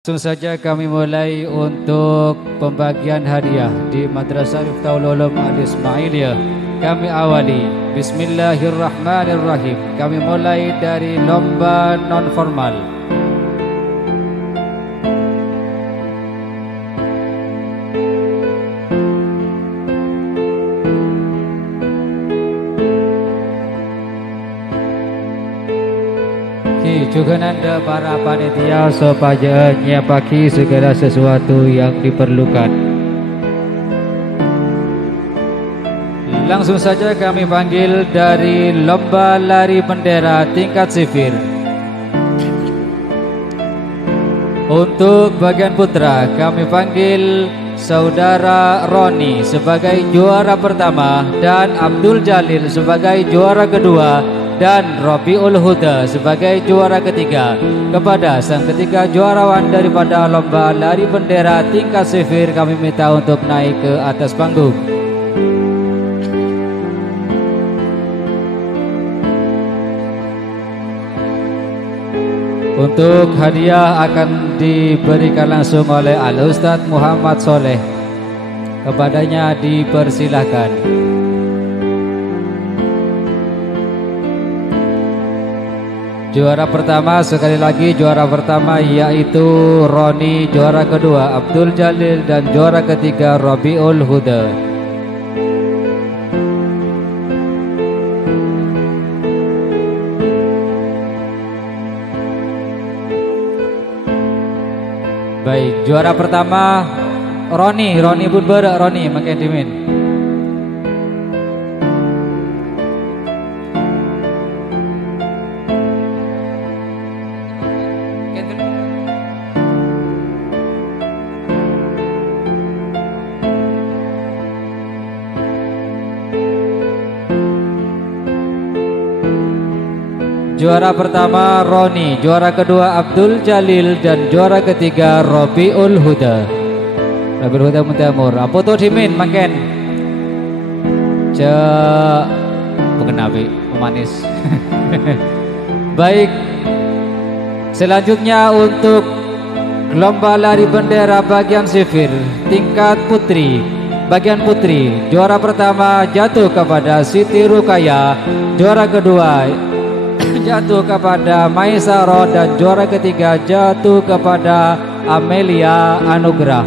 Langsung saja kami mulai untuk pembagian hadiah di Madrasah Miftahul Ulum Al-Ismailiyah. Kami awali Bismillahirrahmanirrahim. Kami mulai dari lomba non formal. Juga nanda para panitia supaya nyiapaki segala sesuatu yang diperlukan. Langsung saja kami panggil dari lomba lari bendera tingkat sipir. Untuk bagian putra kami panggil Saudara Roni sebagai juara pertama dan Abdul Jalil sebagai juara kedua dan Robiul Huda sebagai juara ketiga. Kepada sang ketiga juarawan daripada lomba lari bendera tingkat sipir kami minta untuk naik ke atas panggung. Untuk hadiah akan diberikan langsung oleh Al-Ustadz Muhammad Soleh. Kepadanya dipersilahkan. Juara pertama, sekali lagi juara pertama yaitu Roni, juara kedua Abdul Jalil dan juara ketiga Robiul Huda. Baik, juara pertama Roni Budber, Roni makin dimin. Juara pertama Roni, juara kedua Abdul Jalil dan juara ketiga Robiul Huda. Robiul Huda Muntamur. Foto dimin makin. Pengenabi manis. Baik. Selanjutnya untuk lomba lari bendera bagian sipir tingkat putri. Bagian putri, juara pertama jatuh kepada Siti Rukaya, juara kedua jatuh kepada Maisaro dan juara ketiga jatuh kepada Amelia Anugrah.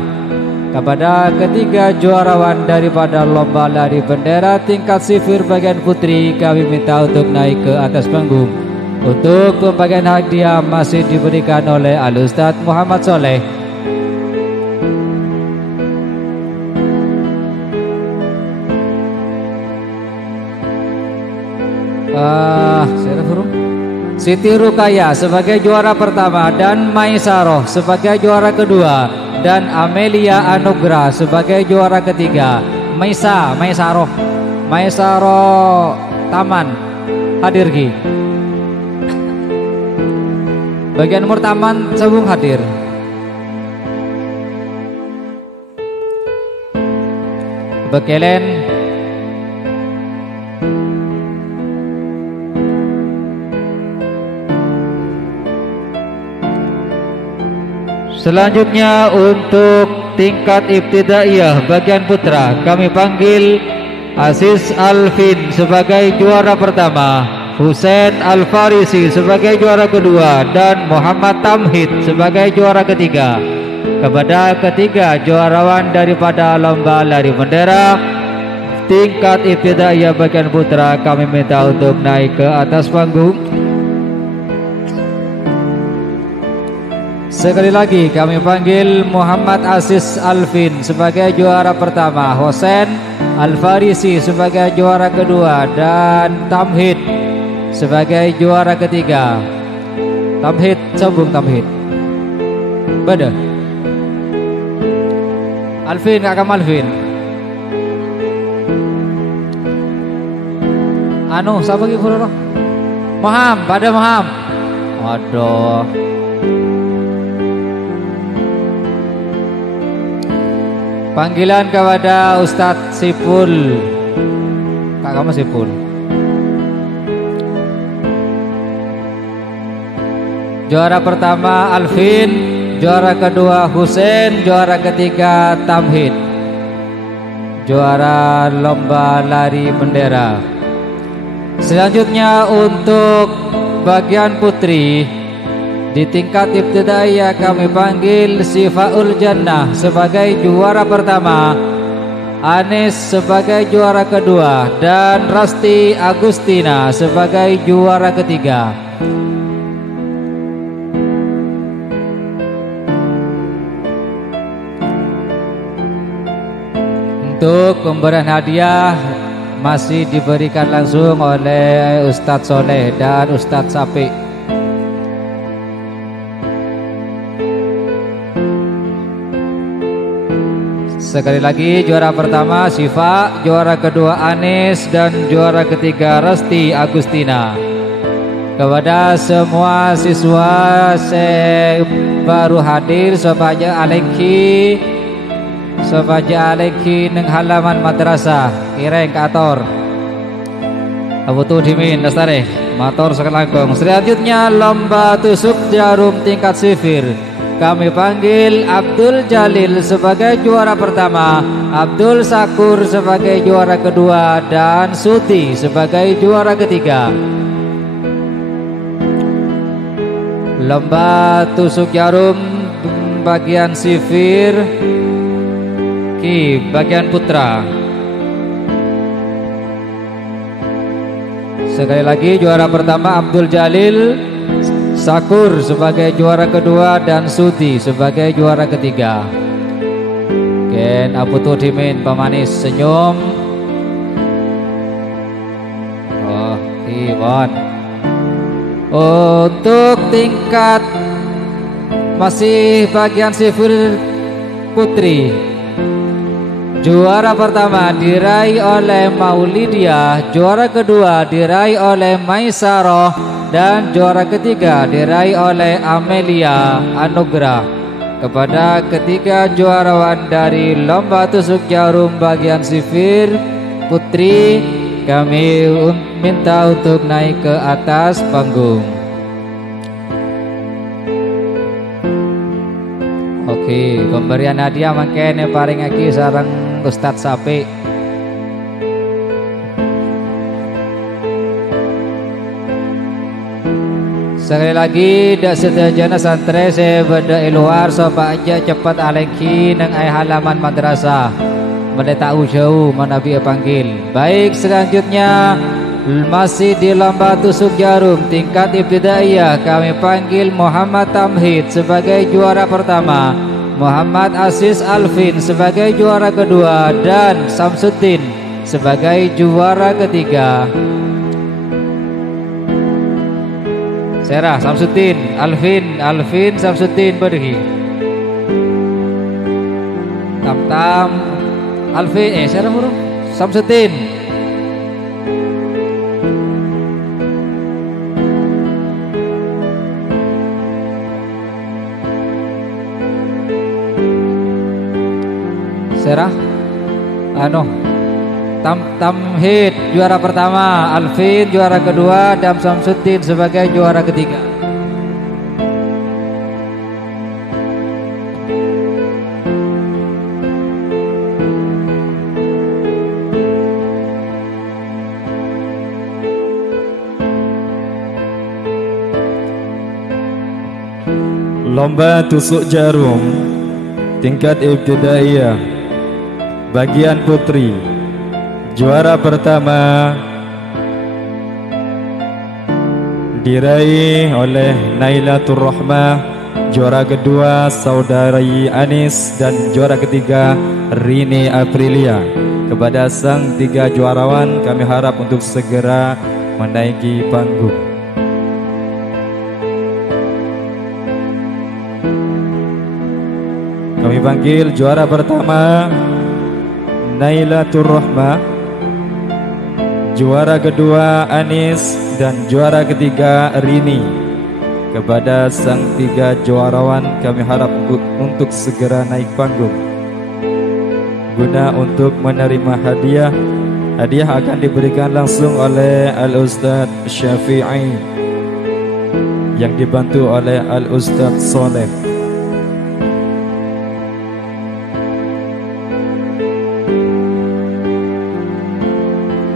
Kepada ketiga juarawan daripada lomba lari bendera tingkat sipir bagian putri kami minta untuk naik ke atas panggung. Untuk pembagian hadiah masih diberikan oleh Al-Ustadz Muhammad Soleh. Siti Rukaya sebagai juara pertama dan Maisaroh sebagai juara kedua dan Amelia Anugrah sebagai juara ketiga. Maisaroh Taman hadir Ki. Bagian nomor Taman Sabung hadir. Bekelen selanjutnya untuk tingkat ibtidaiyah bagian putra kami panggil Aziz Alvin sebagai juara pertama, Husain Al-Farisi sebagai juara kedua dan Muhammad Tamhid sebagai juara ketiga. Kepada ketiga juarawan daripada lomba lari bendera tingkat ibtidaiyah bagian putra kami minta untuk naik ke atas panggung. Sekali lagi kami panggil Muhammad Aziz Alvin sebagai juara pertama, Husain Al-Farisi sebagai juara kedua dan Tamhid sebagai juara ketiga. Tamhid, sambung Tamhid. Bada. Alvin, Kak Alvin. Siapa lagi kurang? Maham, pada Maham. Waduh. Panggilan kepada Ustadz Sipul. Kak kamu Sipul. Juara pertama Alvin, juara kedua Husein, juara ketiga Tamhid. Juara lomba lari bendera. Selanjutnya untuk bagian putri di tingkat ibtidaiyah kami panggil Sifaul Jannah sebagai juara pertama, Anis sebagai juara kedua, dan Rasti Agustina sebagai juara ketiga. Untuk pemberian hadiah masih diberikan langsung oleh Ustadz Soleh dan Ustadz Sapi. Sekali lagi, juara pertama Sifa, juara kedua Anis, dan juara ketiga Rasti Agustina. Kepada semua siswa baru hadir sebagai aleki neng halaman madrasah ireng kator Abu Tudimin Lestari motor sekelangkung. Selanjutnya lomba tusuk jarum tingkat sifir. Kami panggil Abdul Jalil sebagai juara pertama, Abdul Sakur sebagai juara kedua, dan Suti sebagai juara ketiga. Lomba tusuk jarum bagian sifir bagian putra. Sekali lagi, juara pertama Abdul Jalil, Sakur sebagai juara kedua, dan Suti sebagai juara ketiga. Ken Abu Tudimin pemanis senyum. Oh, Iwan. Untuk tingkat masih bagian sifil putri, juara pertama diraih oleh Maulidia, juara kedua diraih oleh Maisarah, dan juara ketiga diraih oleh Amelia Anugrah. Kepada ketiga juarawan dari lomba tusuk jarum bagian sifir putri, kami minta untuk naik ke atas panggung. Oke, pemberian hadiah mangkene paring aki sareng Ustadz Sapi. Sekali lagi, dak sedajana santre saya beda luar sopa aja cepat aleki neng ay halaman madrasah. Mana tahu jauh mana bi panggil. Baik, selanjutnya masih di lomba tusuk jarum tingkat ibtidaiyah, kami panggil Muhammad Tamhid sebagai juara pertama, Muhammad Aziz Alvin sebagai juara kedua, dan Samsuddin sebagai juara ketiga. Serah Samsuddin, Alvin, Samsuddin berdiri. Tam Alvin, serah huruf Samsuddin. Serah Tamhid juara pertama, Alvin juara kedua, dan Samsuddin sebagai juara ketiga. Lomba tusuk jarum tingkat ibtidaiyah bagian putri, juara pertama diraih oleh Nailatul Rahmah, juara kedua saudari Anis, dan juara ketiga Rini Aprilia. Kepada sang tiga juarawan kami harap untuk segera menaiki panggung. Kami panggil juara pertama Nailatul Rahmah, juara kedua Anis, dan juara ketiga Rini. Kepada sang tiga juarawan kami harap untuk segera naik panggung guna untuk menerima hadiah. Hadiah akan diberikan langsung oleh Al-Ustadz Syafi'i yang dibantu oleh Al-Ustadz Soleh.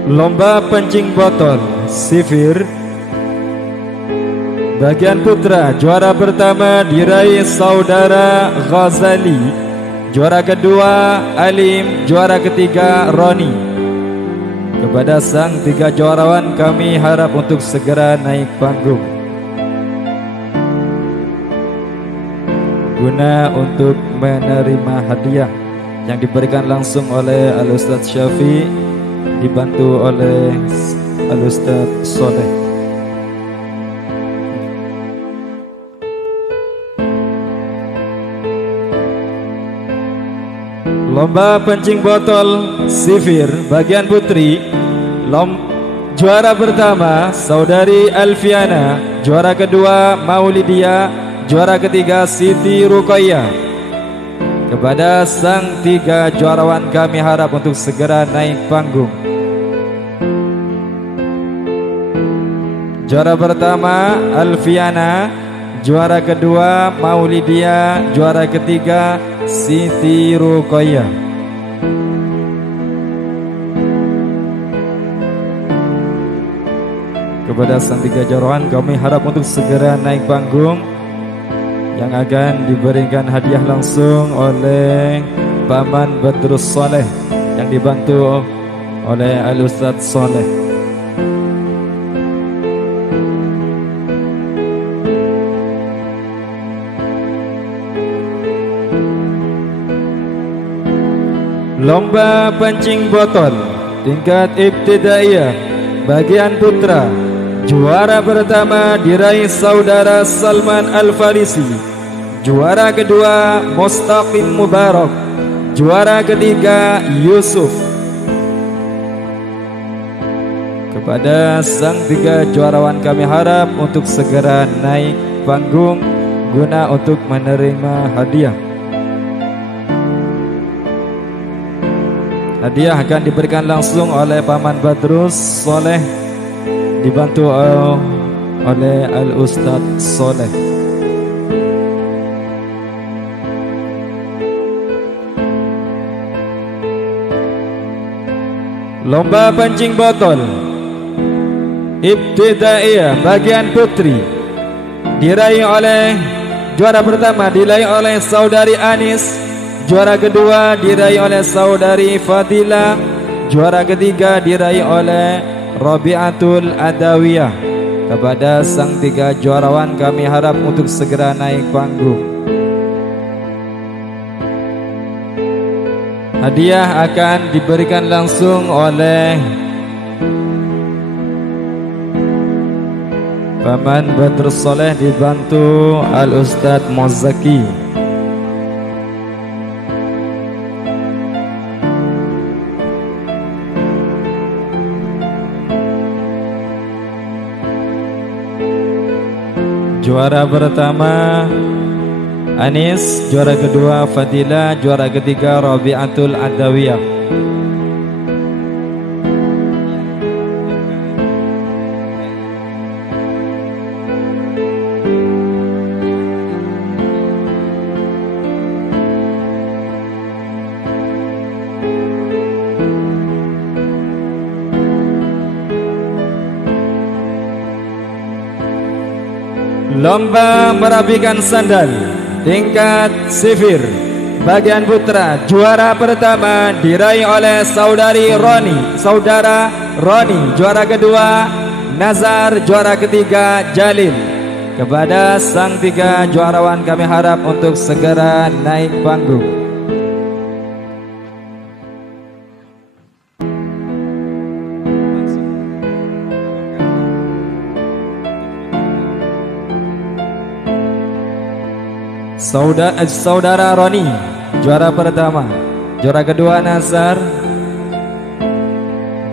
Lomba pancing botol sifir. Bagian putra, juara pertama diraih saudara Ghazali, juara kedua Alim, juara ketiga Roni. Kepada sang tiga juarawan kami harap untuk segera naik panggung guna untuk menerima hadiah yang diberikan langsung oleh Al-Ustadz Syafi, dibantu oleh Al-Ustadz Soleh. Lomba pancing botol sifir bagian putri. Juara pertama saudari Alfiana, juara kedua Maulidia, juara ketiga Siti Ruqayyah. Kepada sang tiga juarawan kami harap untuk segera naik panggung. Juara pertama Alfiana, juara kedua Maulidia, juara ketiga Siti Ruqayyah. Kepada sang tiga juarawan kami harap untuk segera naik panggung yang akan diberikan hadiah langsung oleh Paman Badrus Soleh yang dibantu oleh Al-Ustadz Soleh. Lomba pancing botol tingkat ibtidaiyah bagian putra. Juara pertama diraih saudara Salman Al-Farisi, juara kedua Mustaqim Mubarak, juara ketiga Yusuf. Kepada sang tiga juarawan kami harap untuk segera naik panggung guna untuk menerima hadiah. Hadiah akan diberikan langsung oleh Paman Badrus Soleh, dibantu oleh Al-Ustadz Soleh. Lomba pancing botol ibtidaiyah bagian putri diraih oleh juara pertama diraih oleh saudari Anis, juara kedua diraih oleh saudari Fadila, juara ketiga diraih oleh Rabi'atul Adawiyah. Kepada sang tiga juarawan kami harap untuk segera naik panggung. Hadiah akan diberikan langsung oleh Paman Badrus Soleh dibantu Al-Ustadz Mozaki. Juara pertama Anis, juara kedua Fadila, juara ketiga Rabi'atul Adawiyah. Lomba merapikan sandal tingkat sifir bagian putra. Juara pertama diraih oleh saudara Roni, juara kedua Nazar, juara ketiga Jalil. Kepada sang tiga juarawan kami harap untuk segera naik panggung. Saudara Roni, juara pertama, juara kedua Nazar,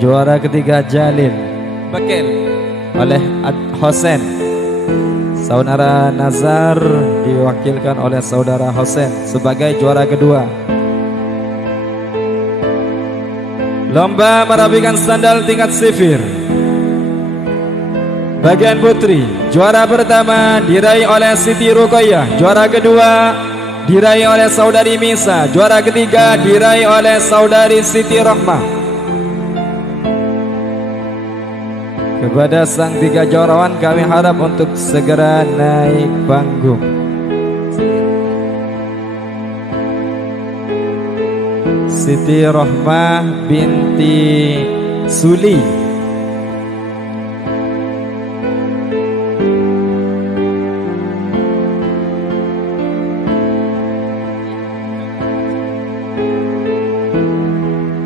juara ketiga Jalil, Bekil oleh Hosen. Saudara Nazar diwakilkan oleh saudara Hosen sebagai juara kedua. Lomba merapikan sandal tingkat sifir bagian putri. Juara pertama diraih oleh Siti Ruqayyah, juara kedua diraih oleh saudari Misa, juara ketiga diraih oleh saudari Siti Rahmah. Kepada sang tiga juarawan kami harap untuk segera naik panggung. Siti Rohmah binti Suli,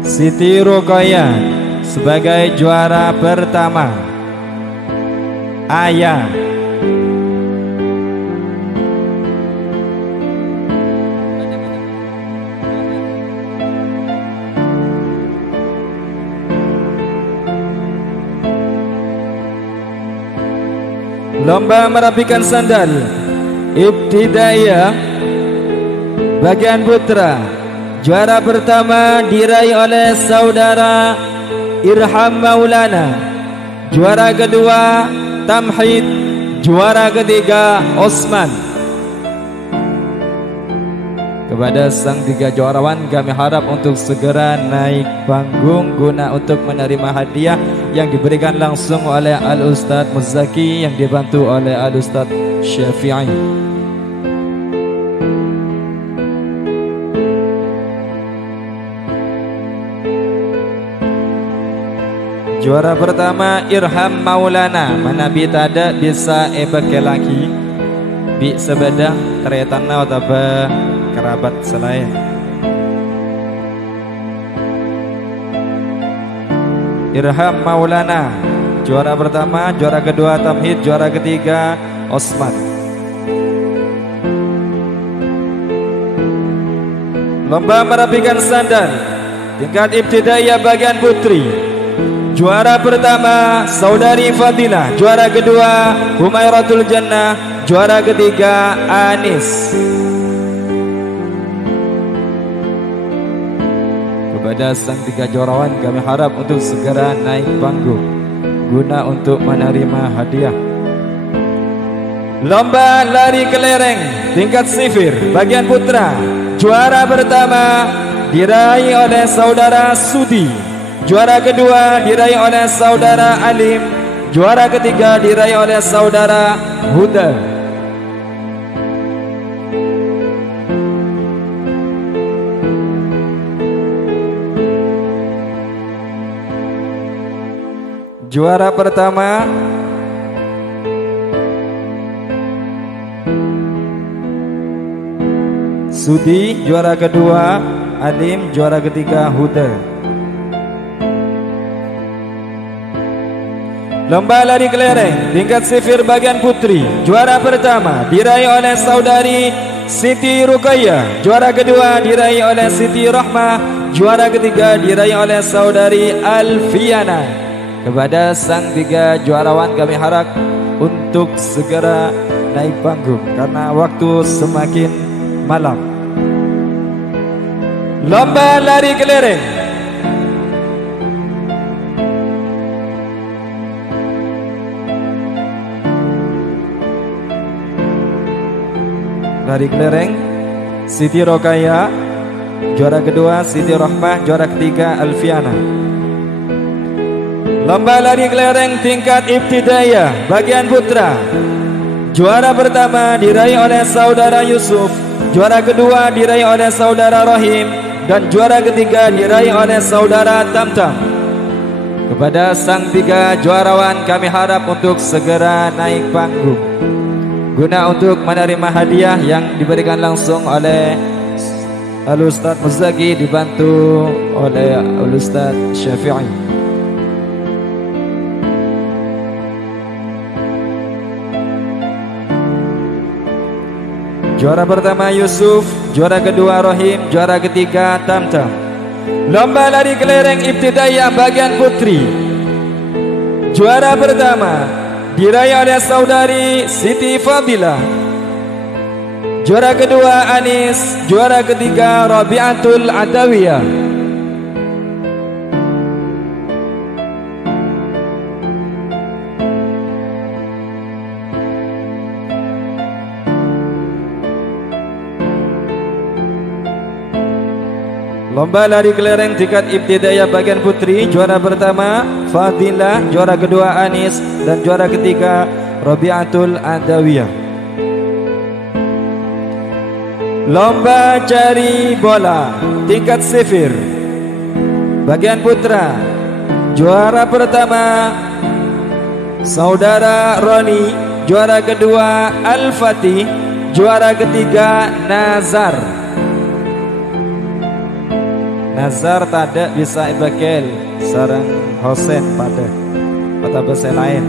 Siti Ruqayyah sebagai juara pertama. Ayah, lomba merapikan sandal Ibtidaiyah bagian putra, juara pertama diraih oleh saudara Irham Maulana, juara kedua Tamhid, juara ketiga Osman. Kepada sang tiga juarawan kami harap untuk segera naik panggung guna untuk menerima hadiah yang diberikan langsung oleh Al-Ustadz Muzaki yang dibantu oleh Al-Ustadz Syafi'i. Juara pertama Irham Maulana, mana bi tada bisa ke laki bi sebedah teretanna atau kerabat selain. Irham Maulana, juara pertama, juara kedua Tamhid, juara ketiga Osman. Lomba merapikan sandal tingkat ibtidaiyah bagian putri. Juara pertama Saudari Fadilah, juara kedua Humairatul Jannah, juara ketiga Anis. Kepada sang tiga juarawan kami harap untuk segera naik panggung guna untuk menerima hadiah. Lomba lari kelereng tingkat sifir bagian putra, juara pertama diraih oleh saudara Sudi, juara kedua diraih oleh saudara Alim, juara ketiga diraih oleh saudara Huda. Juara pertama Sudi, juara kedua Alim, juara ketiga Huda. Lomba lari kelereng tingkat sifir bagian putri, juara pertama diraih oleh saudari Siti Ruqayyah, juara kedua diraih oleh Siti Rohmah, juara ketiga diraih oleh saudari Alfiana. Kepada sang tiga juarawan kami harap untuk segera naik panggung karena waktu semakin malam. Lomba lari kelereng Siti Ruqayyah, juara kedua Siti Rohmah, juara ketiga Alfiana. Lomba lari kelereng tingkat ibtidaiyah bagian putra, juara pertama diraih oleh saudara Yusuf, juara kedua diraih oleh saudara Rahim, dan juara ketiga diraih oleh saudara Tamtam. Kepada sang tiga juarawan kami harap untuk segera naik panggung guna untuk menerima hadiah yang diberikan langsung oleh Al-Ustadz Muzaki dibantu oleh Al-Ustadz Syafi'i. Juara pertama Yusuf, juara kedua Rohim, juara ketiga Tamtam. Lomba lari kelereng ibtidaiyah bagian putri, juara pertama diraih oleh saudari Siti Fadilah, juara kedua Anis, juara ketiga Rabi'atul Adawiyah. Lomba lari kelereng tingkat ibtidaiyah bagian putri, juara pertama Fadilah, juara kedua Anis, dan juara ketiga Rabi'atul Adawiyah. Lomba cari bola tingkat sifir bagian putra, juara pertama Saudara Roni, juara kedua Al-Fatih, juara ketiga Nazar. Nazar tada bisa ibakel sarang Hosen pada kata bahasa lain.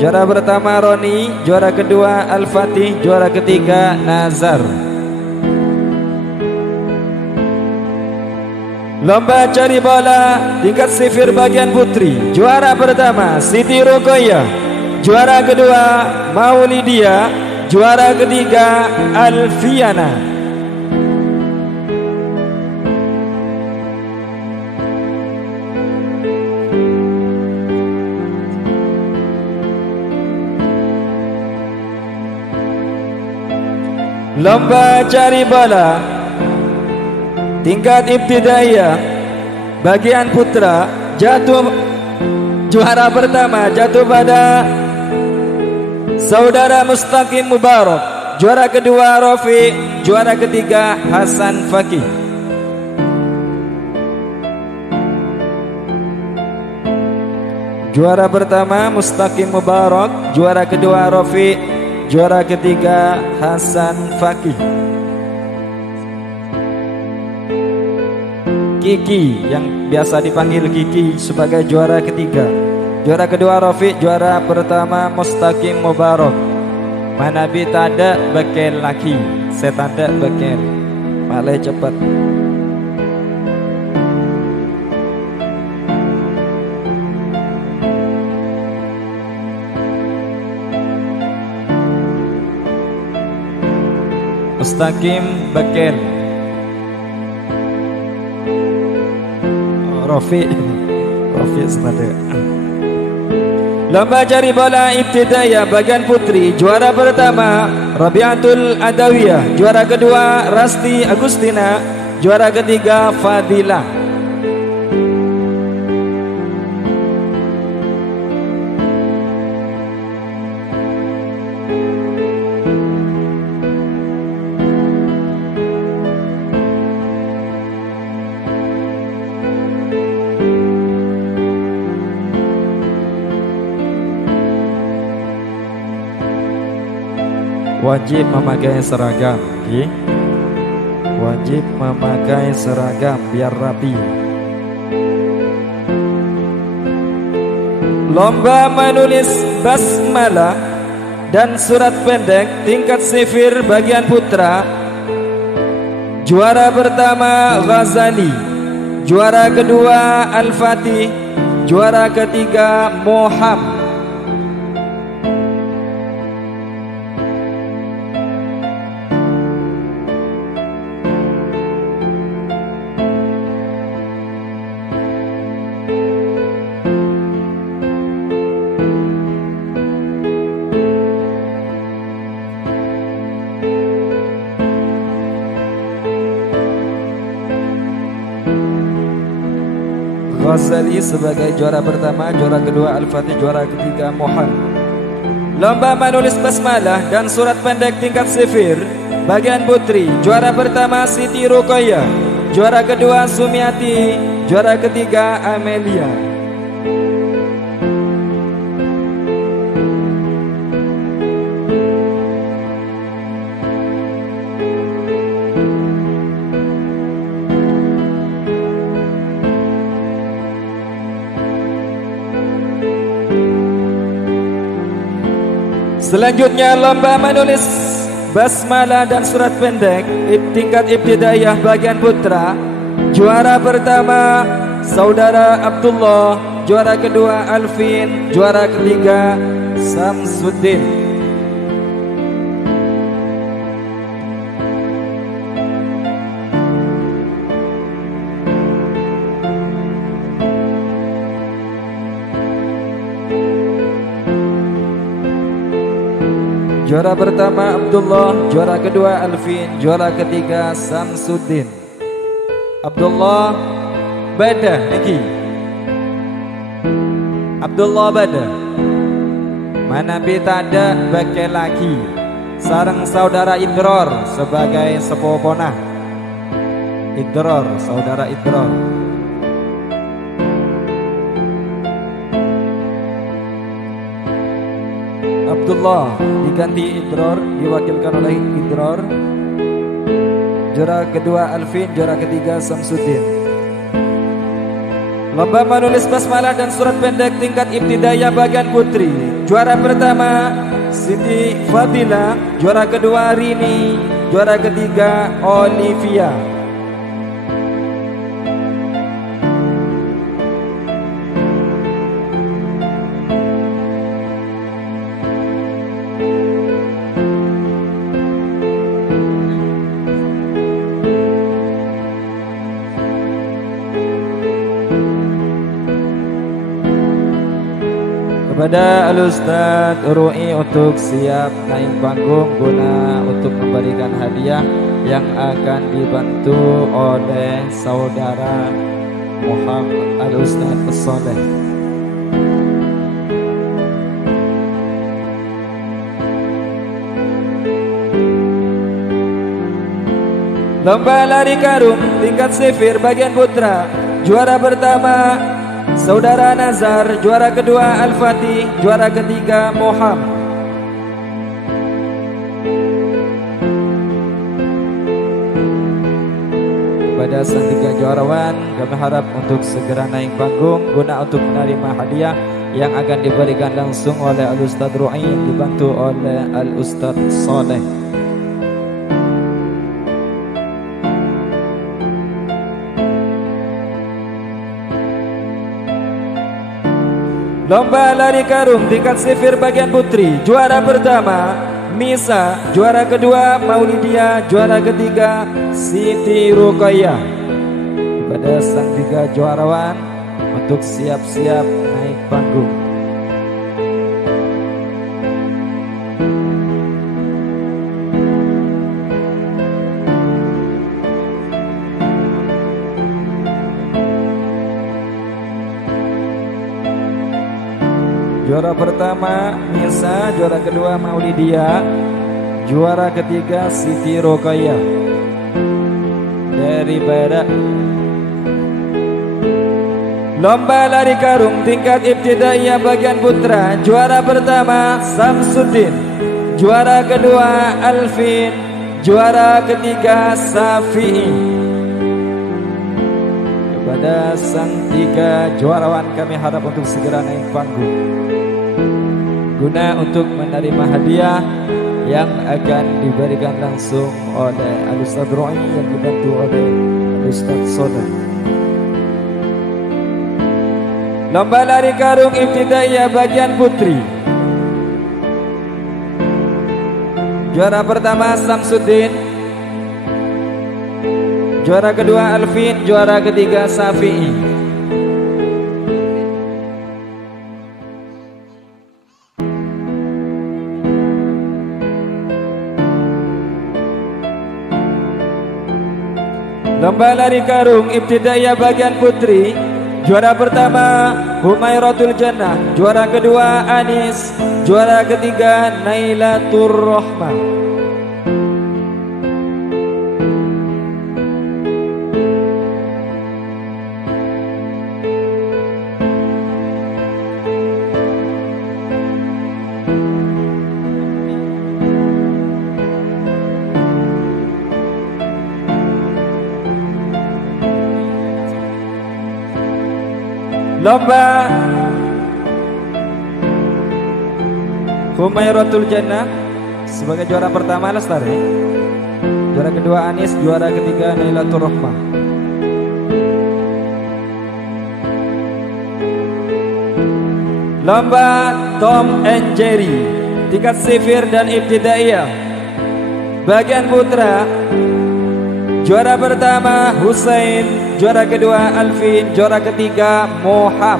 Juara pertama Roni, juara kedua Al-Fatih, juara ketiga Nazar. Lomba cari bola tingkat sifir bagian putri, juara pertama Siti Ruqayyah, juara kedua Maulidia, juara ketiga Alfiana. Lomba cari bola tingkat ibtidaiyah bagian putra, juara pertama jatuh pada Saudara Mustaqim Mubarak, juara kedua Rofi, juara ketiga Hasan Fakih. Juara pertama Mustaqim Mubarak, juara kedua Rofi, juara ketiga Hasan Fakih. Kiki yang biasa dipanggil Kiki sebagai juara ketiga. Juara kedua Rafiq, juara pertama Mustaqim Mubarak. Manabi tada bekel laki, saya tada bekel. Malai cepat. Mustaqim bekel. Rafiq sebenarnya. Lomba cari bola ibtidaiyah bagian putri, juara pertama Rabi'atul Adawiyah, juara kedua Rasti Agustina, juara ketiga Fadilah. Wajib memakai seragam, okay? Wajib memakai seragam biar rapi. Lomba menulis basmalah dan surat pendek tingkat sifir bagian putra, juara pertama Ghazali, juara kedua Al-Fatih, juara ketiga Moham. Ghazali sebagai juara pertama, juara kedua Al-Fatih, juara ketiga Moham. Lomba menulis basmalah dan surat pendek tingkat sifir bagian putri, juara pertama Siti Ruqayyah, juara kedua Sumiati, juara ketiga Amelia. Selanjutnya lomba menulis basmalah dan surat pendek tingkat ibtidaiyah bagian putra, juara pertama Saudara Abdullah, juara kedua Alvin, juara ketiga Samsuddin. Juara pertama Abdullah, juara kedua Alvin, juara ketiga Samsuddin. Abdullah Badah Neki. Abdullah Badah mana beta ada bagai lagi sarang saudara Idror sebagai sepoponah. Idror, saudara Idror. Abdullah diganti Idror, diwakilkan oleh Idror. Juara kedua Alvin, juara ketiga Samsudin. Lomba menulis basmalah dan surat pendek tingkat ibtidaiyah bagian putri. Juara pertama Siti Fadila, juara kedua Rini, juara ketiga Olivia. Kepada Al-Ustadz Rui untuk siap naik panggung guna untuk memberikan hadiah yang akan dibantu oleh saudara Muhammad Al-Ustadz Soleh. Lomba lari karung tingkat sifir bagian putra. Juara pertama Saudara Nazar, juara kedua Al-Fatih, juara ketiga Moham. Pada sang tiga juarawan, kami harap untuk segera naik panggung guna untuk menerima hadiah yang akan diberikan langsung oleh Al-Ustadz Ru'i dibantu oleh Al-Ustadz Soleh. Lomba lari karung tingkat sifir bagian putri. Juara pertama Misa, juara kedua Maulidia, juara ketiga Siti Ruqayyah. Kepada sang tiga juarawan untuk siap-siap naik panggung. Juara pertama Misa, juara kedua Maulidia, juara ketiga Siti Ruqayyah. Dari Barat. Lomba lari karung tingkat ibtidaiyah bagian putra. Juara pertama Samsudin, juara kedua Alvin, juara ketiga Safi'i. Kepada sang tiga juarawan kami harap untuk segera naik panggung guna untuk menerima hadiah yang akan diberikan langsung oleh Al-Ustadz Ru'i yang dibantu oleh Al-Ustadz Soleh. Lomba lari karung ibtidaiyah bagian putri. Juara pertama Samsudin, juara kedua Alvin, juara ketiga Safi'i. Lomba lari karung ibtidaiyah bagian putri. Juara pertama Humairatul Jannah, juara kedua Anis, juara ketiga Nailatur Rahmah. Lomba Humairatul Jannah sebagai juara pertama Lestari, juara kedua Anis, juara ketiga Nailatul Rahmah. Lomba Tom and Jerry tingkat sifir dan ibtidaiyah bagian putra. Juara pertama Husain, juara kedua Alvin, juara ketiga Moham.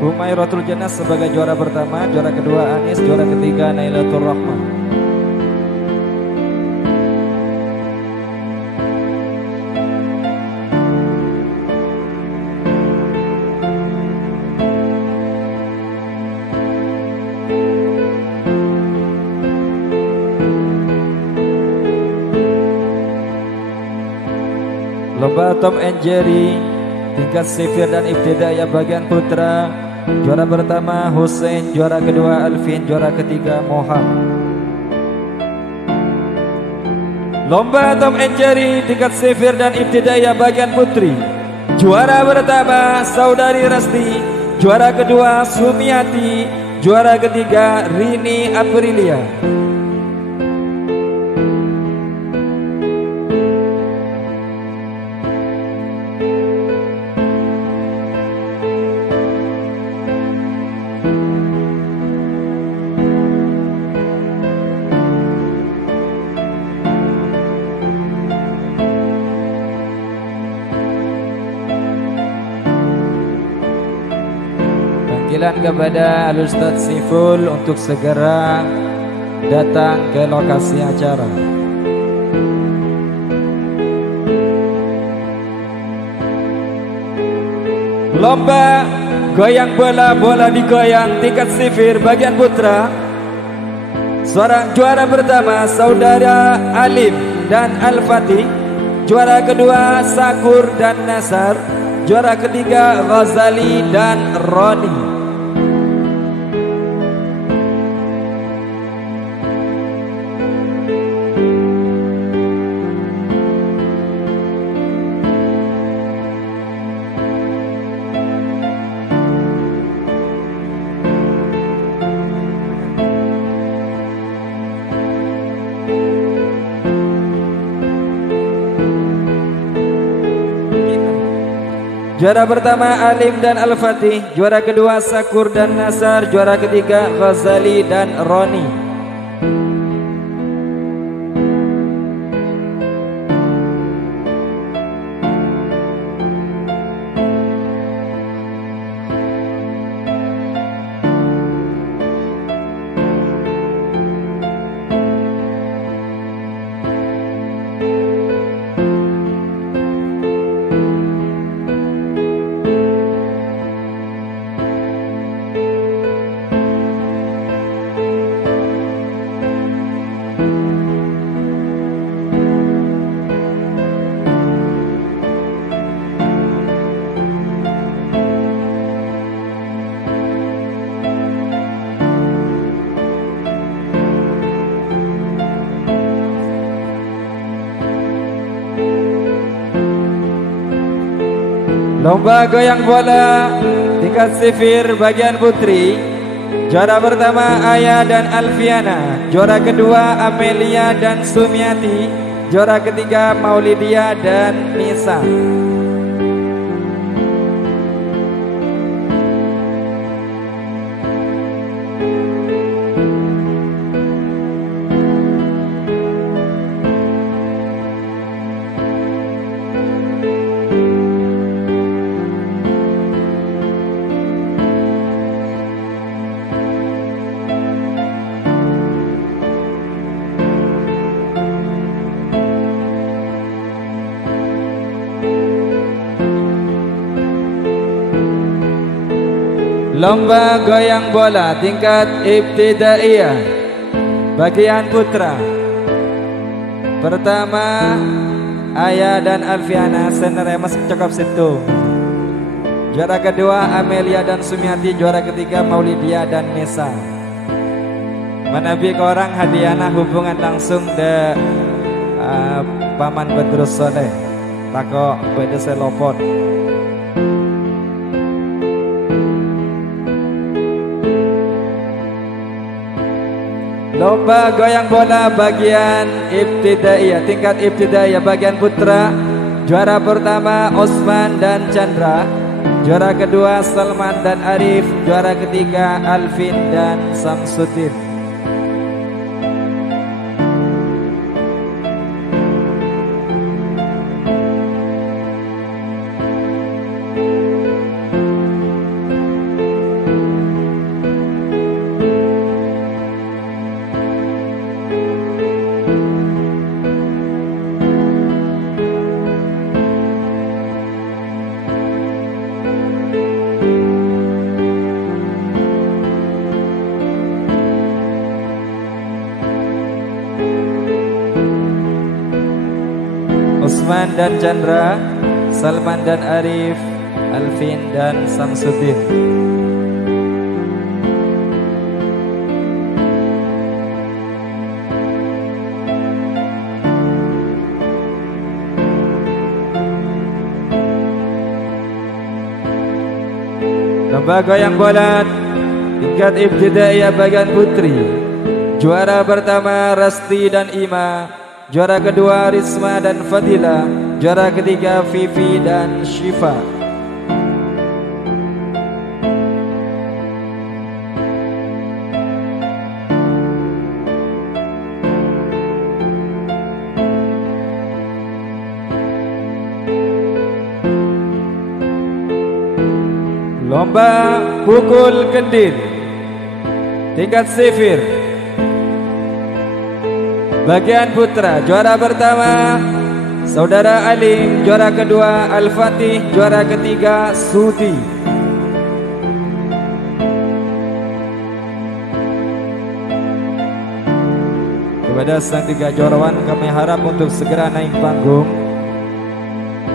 Humairatul Jannah sebagai juara pertama, juara kedua Anis, juara ketiga Nailatul Rahmah. Lomba Tom and Jerry tingkat sifir dan ibtidaiyah bagian putra. Juara pertama Hussein, juara kedua Alvin, juara ketiga Moham. Lomba Tom and Jerry tingkat sifir dan ibtidaiyah bagian putri. Juara pertama Saudari Rasti, juara kedua Sumiati, juara ketiga Rini Aprilia. Panggilan kepada Al-Ustadz Siful untuk segera datang ke lokasi acara. Lomba goyang bola, bola digoyang tingkat sifir bagian putra. Juara pertama Saudara Alim dan Al-Fatih, juara kedua Sakur dan Nasar, juara ketiga Ghazali dan Roni. Juara pertama Alim dan Al-Fatih, juara kedua Sakur dan Nasar, juara ketiga Ghazali dan Roni. Lomba goyang bola tingkat sifir bagian putri. Juara pertama Ayah dan Alfiana, juara kedua Amelia dan Sumiati, juara ketiga Maulidia dan Nisa. Lomba goyang bola tingkat ibtidaiyah bagian putra. Pertama Ayah dan Alfiana, sebenarnya masih cakap situ. Juara kedua Amelia dan Sumiati, juara ketiga Maulidia dan Nisa. Menabi ke orang hadiahna hubungan langsung de Paman Badrus Soleh. Tako beda selopot. Lomba goyang bola bagian ibtidaiyah tingkat ibtidaiyah bagian putra. Juara pertama Osman dan Chandra, juara kedua Salman dan Arif, juara ketiga Alvin dan Samsudin. Osman dan Chandra, Salman dan Arif, Alvin dan Samsudin. Lomba goyang bola tingkat ibtidaiyah bagian putri. Juara pertama Rasti dan Ima, juara kedua Risma dan Fadila, juara ketiga Vivi dan Syifa. Lomba pukul kendil tingkat sifir bagian putra. Juara pertama Saudara Alim, juara kedua Al-Fatih, juara ketiga Sudi. Kepada sang tiga juarawan kami harap untuk segera naik panggung.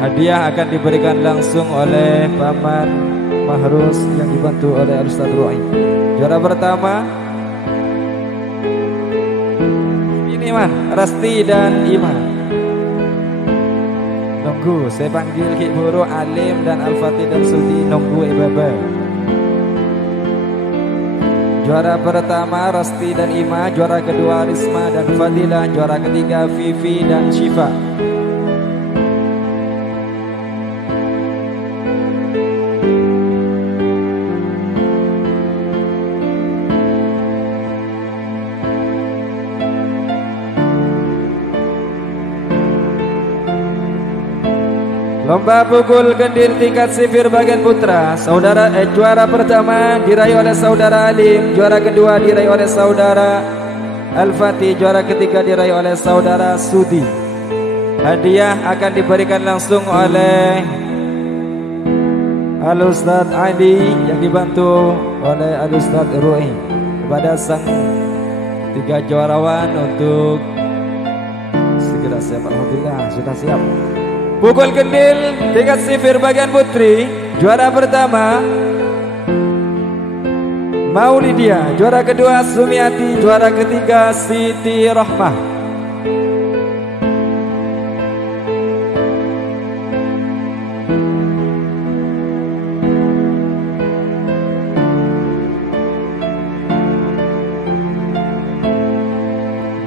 Hadiah akan diberikan langsung oleh Paman Mahrus yang dibantu oleh Al-Ustaz Ruai. Juara pertama ini man, Rasti dan Ima. Nunggu, saya panggil Ki Buru, Alim dan Al-Fatih dan Sudi. Nunggu Baba. Juara pertama Rasti dan Ima, juara kedua Risma dan Fadilah, juara ketiga Vivi dan Syifa. Lomba pukul kendil tingkat sifir bagian putra. Juara pertama diraih oleh Saudara Alim, juara kedua diraih oleh Saudara Al-Fatih, juara ketiga diraih oleh Saudara Sudi. Hadiah akan diberikan langsung oleh Al-Ustaz Ali yang dibantu oleh Al-Ustaz Ruhi kepada sang tiga juarawan untuk segera siap. Alhamdulillah sudah siap. Pukul kendil tingkat sifir bagian putri. Juara pertama Maulidia, juara kedua Sumiati, juara ketiga Siti Rahmah.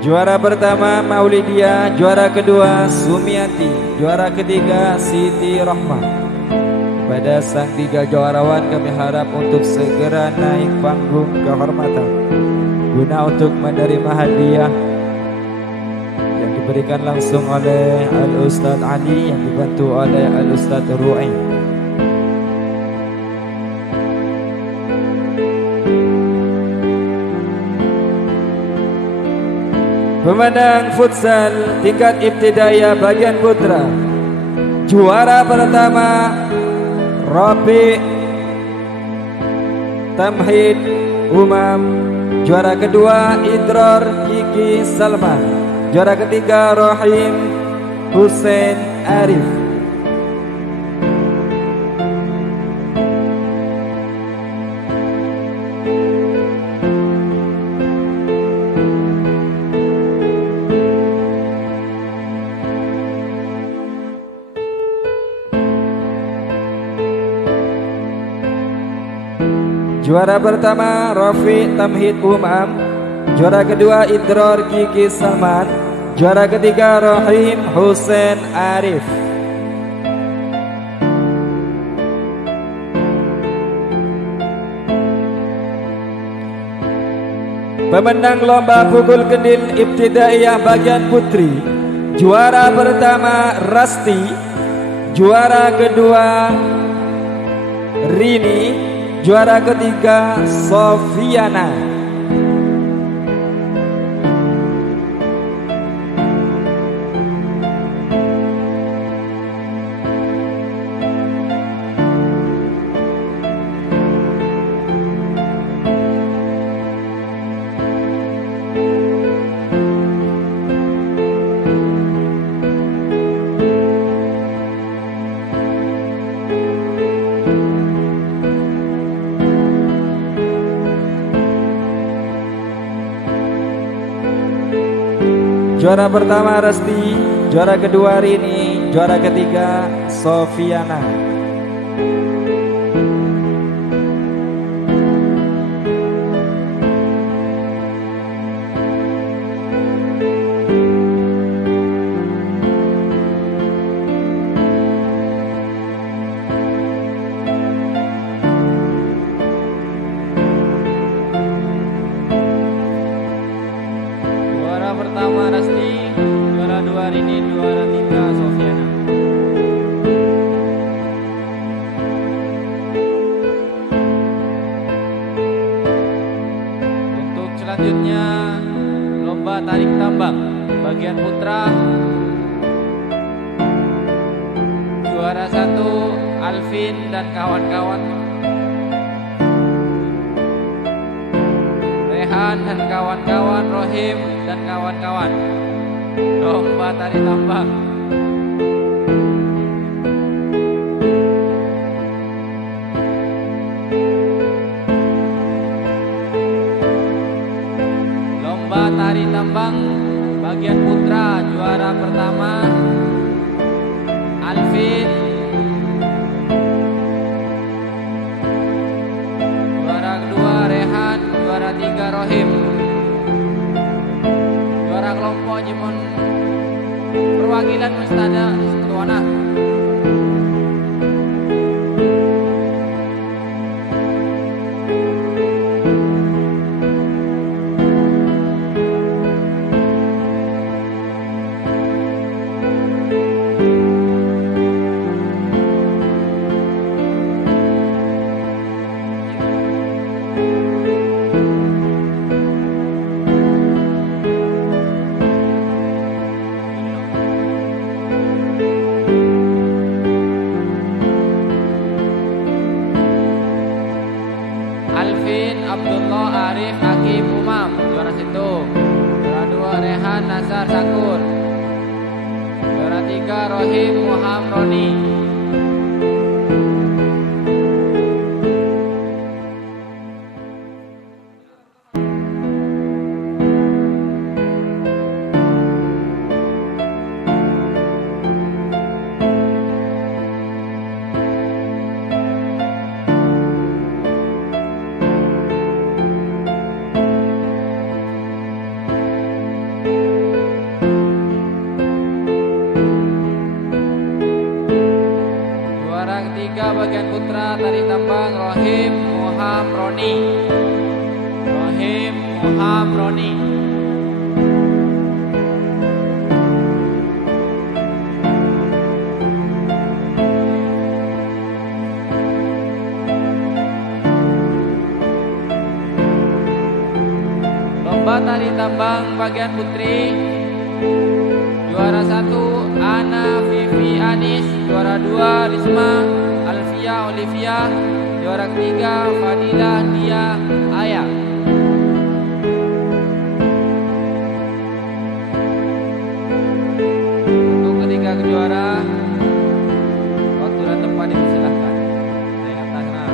Juara pertama Maulidia, juara kedua Sumiati, juara ketiga Siti Rahmah. Pada sang tiga juarawan kami harap untuk segera naik panggung kehormatan guna untuk menerima hadiah yang diberikan langsung oleh Al-Ustaz Ali yang dibantu oleh Al-Ustaz Ru'i. Pemenang futsal tingkat ibtidaiyah bagian putra. Juara pertama Rabi Tamhid Umam, juara kedua Idrar Kiki Salman, juara ketiga Rahim Hussein Arif. Juara pertama Rafi Tamhid Umam, juara kedua Idrar Kiki Salman, juara ketiga Rahim Hussein Arif. Pemenang lomba pukul kendil ibtidaiyah bagian putri. Juara pertama Rasti, juara kedua Rini, juara ketiga Sofiana. Juara pertama Resti, juara kedua Rini, juara ketiga Sofiana. Pertama Rasti, juara dua Rini, juara tiga Sofiana. Untuk selanjutnya lomba tarik tambang bagian putra, juara satu Alvin dan kawan-kawan, Rehan dan kawan-kawan, Rohim dan kawan-kawan. Lomba tari tambang. Lomba tari tambang bagian putra, juara pertama Alvin, juara kedua Rehan, juara tiga Rohim. Juara kelompok Jimon perwakilan Mustada Tuana. Alvin, Abdullah, Arif, Hakim, Umam, juara situ. Juara dua Rehan, Nazar, Sakur. Juara tiga Rohim, Muham, Roni. Ketiga bagian putra tari tambang Rohim, Muham, Roni. Rohim, Muham, Roni. Lomba tari tambang bagian putri, juara satu Ana Vivi Anis, juara dua Risma Alfia Olivia, juara ketiga Fadilah Dia Aya. Untuk ketiga kejuara, waktu dan tempat dipersilahkan. Naik atas nah.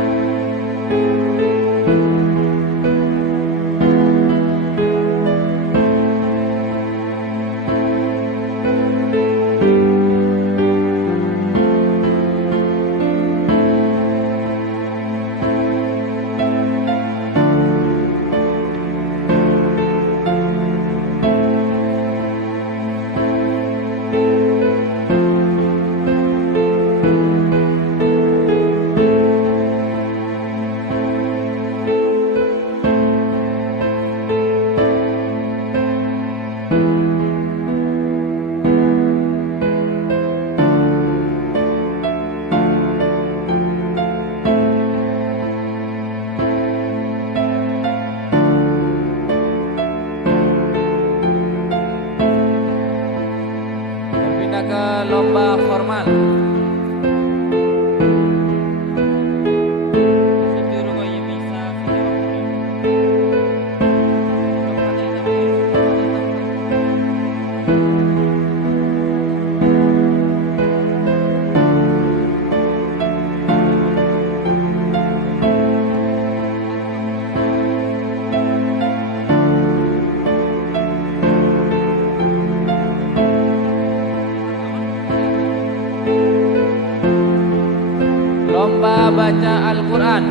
Ke lomba formal. baca Al-Quran.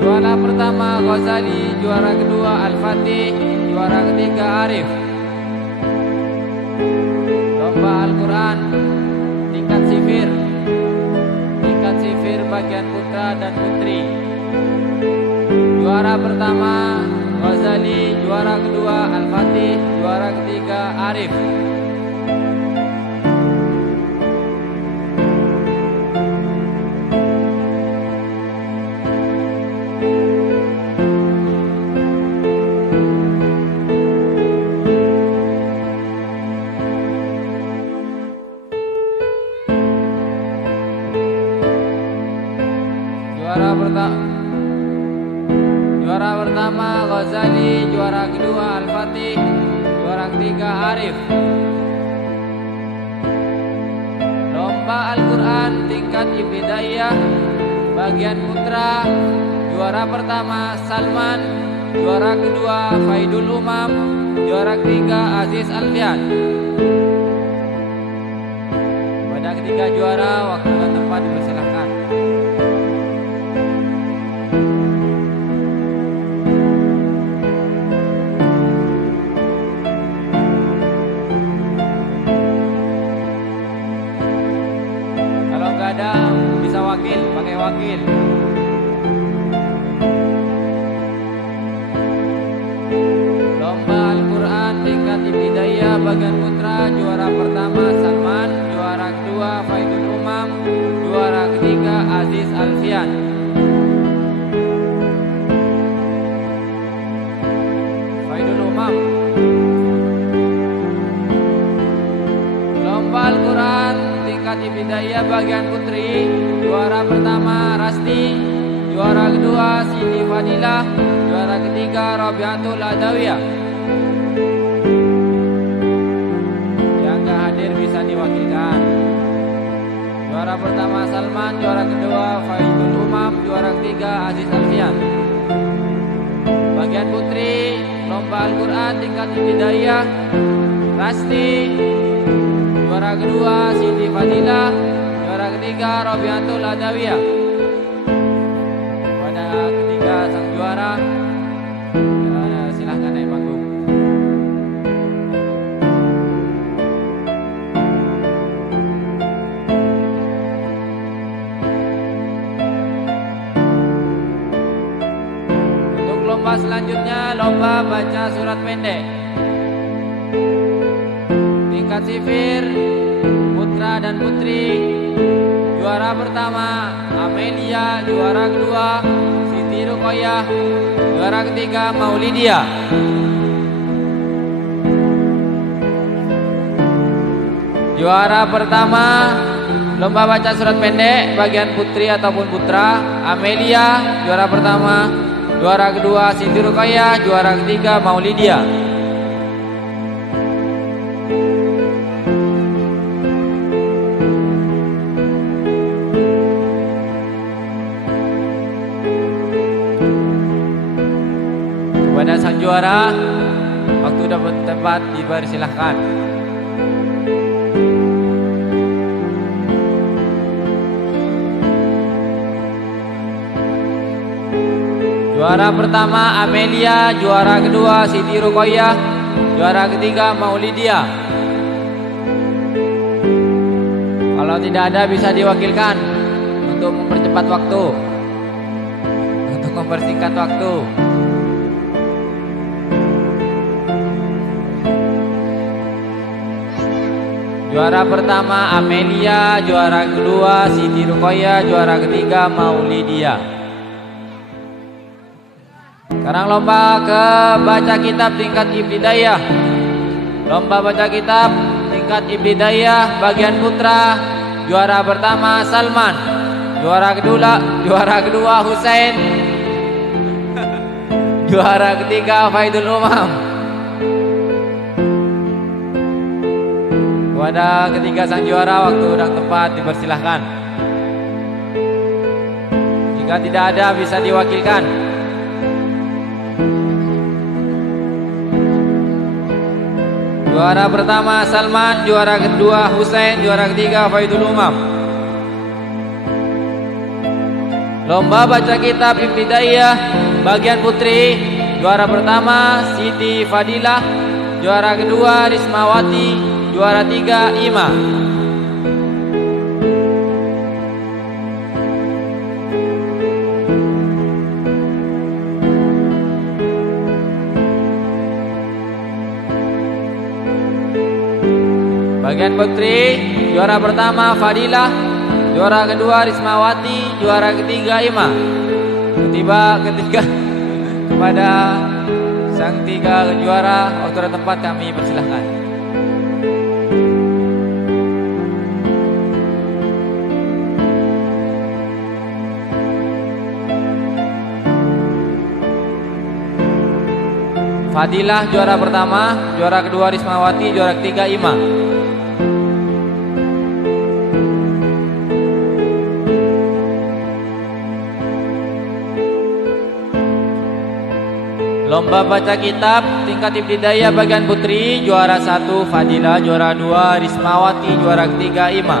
Juara pertama Ghazali, juara kedua Al-Fatih, juara ketiga Arif. Lomba Al-Quran tingkat sifir bagian putra dan putri. Juara pertama Ghazali, juara kedua Al-Fatih, juara ketiga Arif. Juara pertama Ghazali, juara kedua Al-Fatih, juara ketiga Arif. Lomba Al-Quran tingkat ibtidaiyah bagian putra, juara pertama Salman, juara kedua Faidul Umam, juara ketiga Aziz Alfian. Pada ketiga juara, waktu dan tempat dipersilahkan. Ada bisa wakil, pakai wakil. Lomba Al-Quran tingkat ibtidaiyah bagian putra, juara pertama Salman, juara kedua Faidul Umam, juara ketiga Aziz Alfian. Faidul Umam. Lomba Al-Quran tingkat ibtidaiyah bagian putri, juara pertama Rasti, juara kedua Siti Fadilah, juara ketiga Rabiatul Adawiyah. Yang gak hadir bisa diwakilkan. Juara pertama Salman, juara kedua Faidul Umam, juara ketiga Aziz Alfian. Bagian putri, lomba Al-Quran tingkat ibtidaiyah Rasti, juara kedua Siti Fadilah, juara ketiga Rabiatul Adawiyah. Pada ketiga sang juara, silahkan naik panggung. Untuk lomba selanjutnya, lomba baca surat pendek tingkat sifir putra dan putri. Juara pertama Amelia, juara kedua Siti Ruqayyah, juara ketiga Maulidia. Juara pertama lomba baca surat pendek bagian putri ataupun putra Amelia, juara pertama. Juara kedua Siti Ruqayyah, juara ketiga Maulidia. Kepada sang juara, waktu dapat tempat dipersilahkan. Juara pertama Amelia, juara kedua Siti Ruqayyah, juara ketiga Maulidia. Kalau tidak ada bisa diwakilkan untuk mempercepat waktu, untuk mempersingkat waktu. Juara pertama Amelia, juara kedua Siti Ruqayyah, juara ketiga Maulidia. Sekarang lomba ke baca kitab tingkat ibtidaiyah. Lomba baca kitab tingkat ibtidaiyah bagian putra. Juara pertama Salman, juara kedua Husain, juara ketiga Faidul Umam. Kepada ketiga sang juara, waktu dan tempat dipersilahkan. Jika tidak ada bisa diwakilkan. juara pertama Salman, juara kedua Husain, juara ketiga Faidul Umam. Lomba baca kitab Ibtidaiyah bagian putri, juara pertama Siti Fadilah, juara kedua Rismawati, juara tiga Ima. Bagian putri, juara pertama Fadilah, juara kedua Rismawati, juara ketiga Ima. Ketiga kepada sang tiga juara waktu dan tempat kami persilahkan. Fadilah juara pertama, juara kedua Rismawati, juara ketiga Ima. Lomba baca kitab tingkat ibtidaiyah bagian putri, juara 1 Fadilah, juara 2 Rismawati, juara ketiga Ima.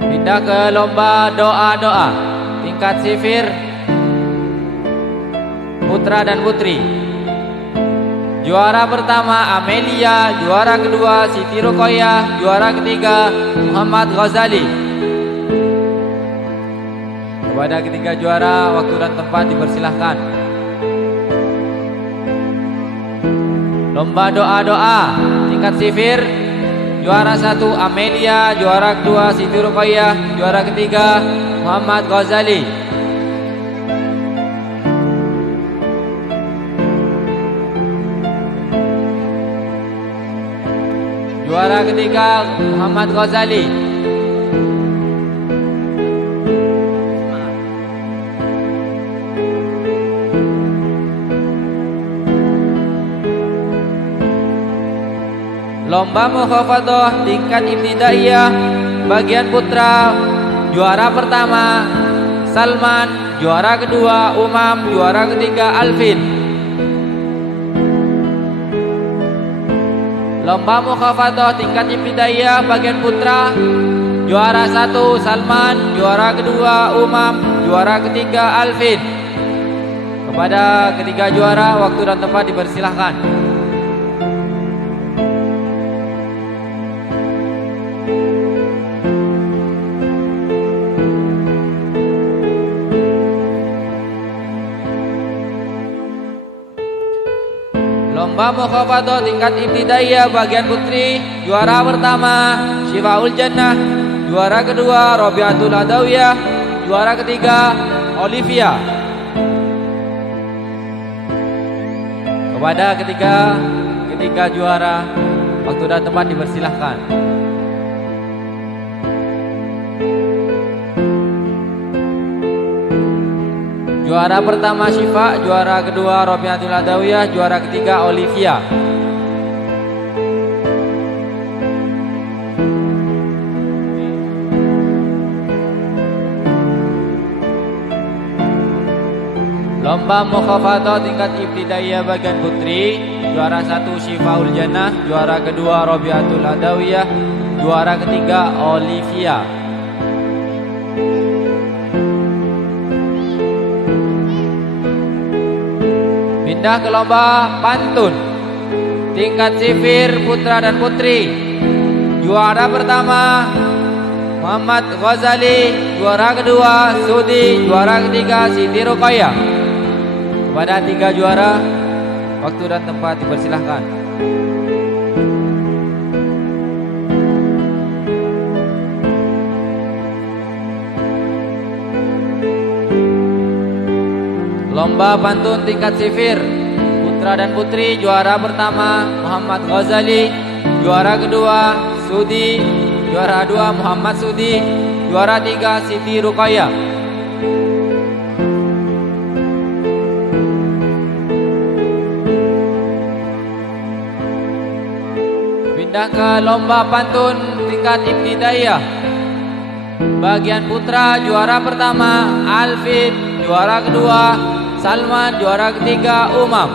Pindah ke lomba doa-doa tingkat sifir putra dan putri. Juara pertama Amelia, juara kedua Siti Ruqayyah, juara ketiga Muhammad Ghazali. Kepada ketiga juara waktu dan tempat dipersilahkan. Lomba doa-doa tingkat sifir, juara 1 Amelia, juara kedua Siti Ruqayyah, juara ketiga Muhammad Ghazali. Juara ketiga Muhammad Ghazali. Lomba mukhafadhah tingkat ibtidaiyah bagian putra, juara pertama Salman, juara kedua Umam, juara ketiga Alvin. Lomba mukhafadhah tingkat ibtidaiyah bagian putra, juara 1 Salman, juara kedua Umam, juara ketiga Alvin. Kepada ketiga juara waktu dan tempat dipersilahkan. Lomba mukhafadhah tingkat ibtidaiyah bagian putri, juara pertama Syifaul Jannah, juara kedua Robiatul Adawiyah, juara ketiga Olivia. Kepada ketiga juara waktu dan tempat dipersilahkan. Juara pertama Syifa, juara kedua Robiatul Adawiyah, juara ketiga Olivia. Lomba mukhafadhah tingkat ibtidaiyah bagian putri, juara 1 Syifaul Jannah, juara kedua Robiatul Adawiyah, juara ketiga Olivia. Pindah ke lomba pantun tingkat sifir putra dan putri. Juara pertama Muhammad Ghazali, juara kedua Sudi, juara ketiga Siti Ruqayyah. Kepada tiga juara waktu dan tempat dipersilahkan. Lomba pantun tingkat sifir putra dan putri, juara pertama Muhammad Ghazali, juara kedua Sudi, juara 2 Muhammad Sudi, juara 3 Siti Ruqayyah. Pindah ke lomba pantun tingkat ibtidaiyah bagian putra, juara pertama Alvin, juara kedua Salman, juara ketiga Umam.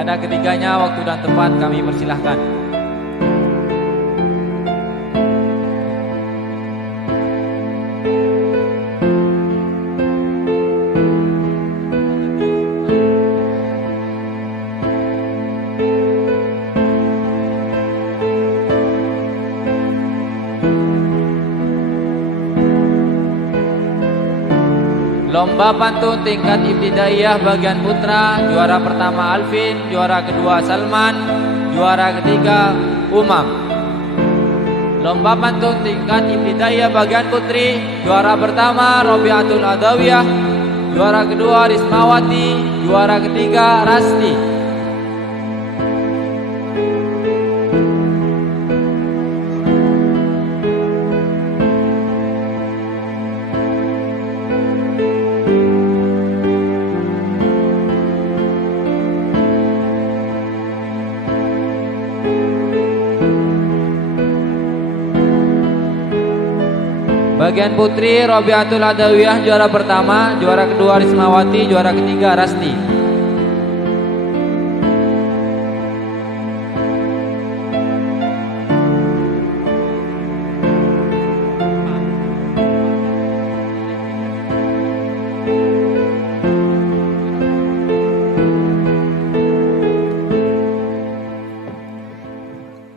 Kepada ketiganya waktu dan tempat kami persilahkan. Lomba pantun tingkat ibtidaiyah bagian putra, juara pertama Alvin, juara kedua Salman, juara ketiga Umam. Lomba pantun tingkat ibtidaiyah bagian putri, juara pertama Robiatul Adawiyah, juara kedua Rismawati, juara ketiga Rasti. Bagian putri Robiatul Adawiyah juara pertama, juara kedua Rismawati, juara ketiga Rasti.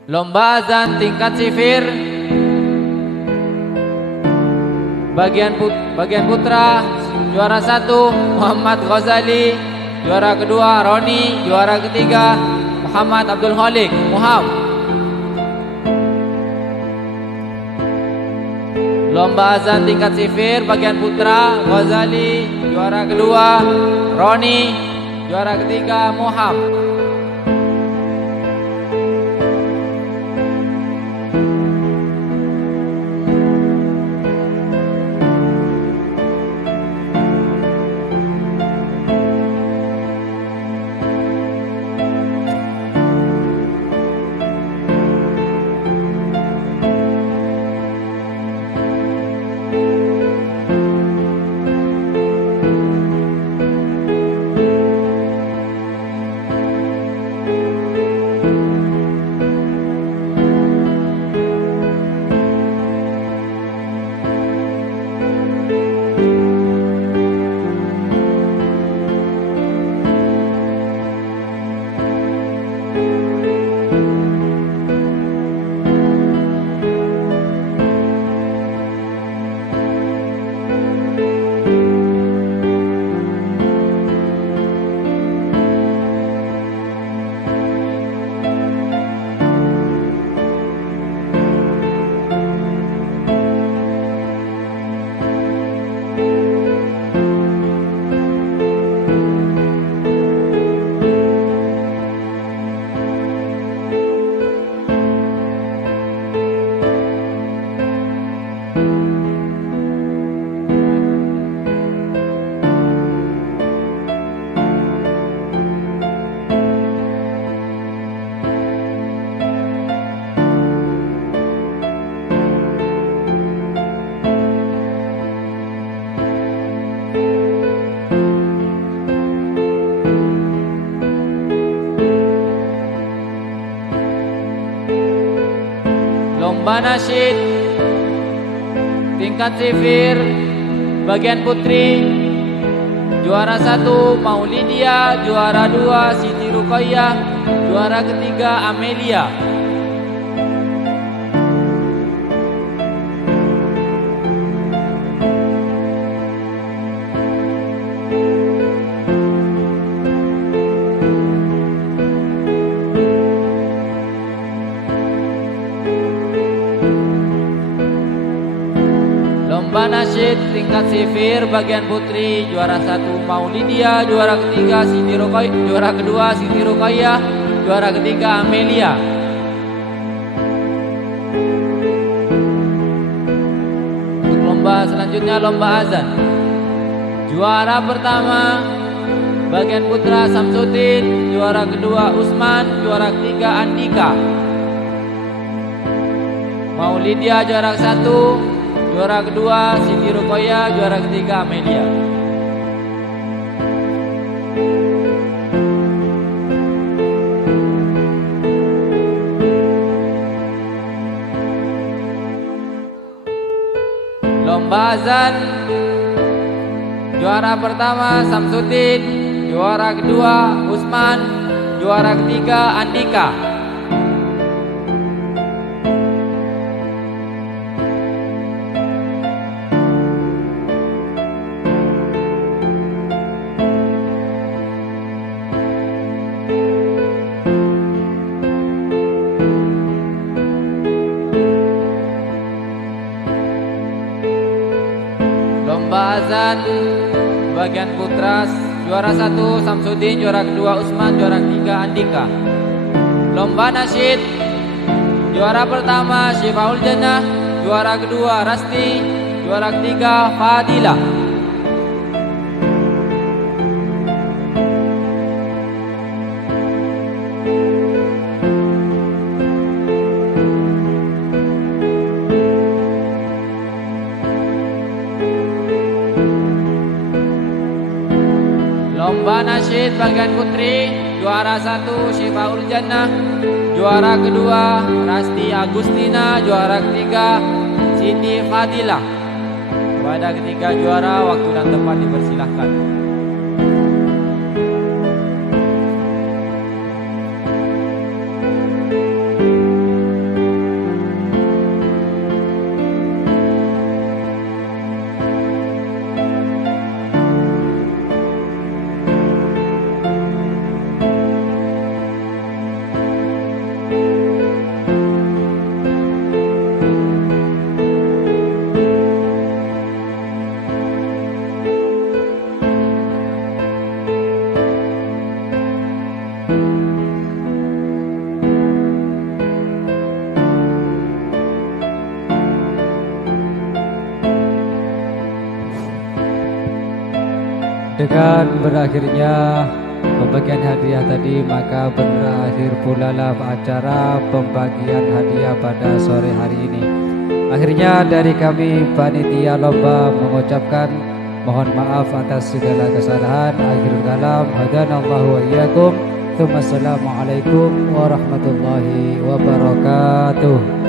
Lomba azan tingkat sifir bagian putra, juara 1 Muhammad Ghazali, juara kedua Roni, juara ketiga Muhammad Abdul Khalik Muham. Lomba azan tingkat sifir bagian putra Ghazali, juara kedua Roni, juara ketiga Muham. Lomba nasyid tingkat sifir bagian putri, juara 1 Maulidia, juara 2 Siti Ruqayyah, juara ketiga Amelia. Lomba nasyid tingkat sifir bagian putri, juara 1 Maulidia, juara ketiga Siti Ruqayyah, juara kedua Siti Ruqayyah, juara ketiga Amelia. Untuk lomba selanjutnya lomba azan. Juara pertama bagian putra Samsudin, juara kedua Usman, juara ketiga Andika. Maulidia juara 1, juara kedua Siti Ruqayyah, juara ketiga Amelia. azan. Juara pertama Samsudin, juara kedua Usman, juara ketiga Andika. Lomba azan bagian putra, juara 1 Samsudin, juara kedua Usman, juara ketiga Andika. Lomba nasyid, juara pertama Syifaul Jannah, juara kedua Rasti, juara ketiga Fadila. Lomba nasyid bagian putri, juara 1 Syifaul Jannah, juara kedua Rasti Agustina, juara ketiga Siti Fadila. Pada ketiga juara, waktu dan tempat dipersilahkan. Dengan berakhirnya pembagian hadiah tadi, maka berakhir pula lah acara pembagian hadiah pada sore hari ini. Akhirnya dari kami panitia lomba mengucapkan mohon maaf atas segala kesalahan. Akhirul kalam, hadanallahu wa iyyakum. Assalamualaikum warahmatullahi wabarakatuh.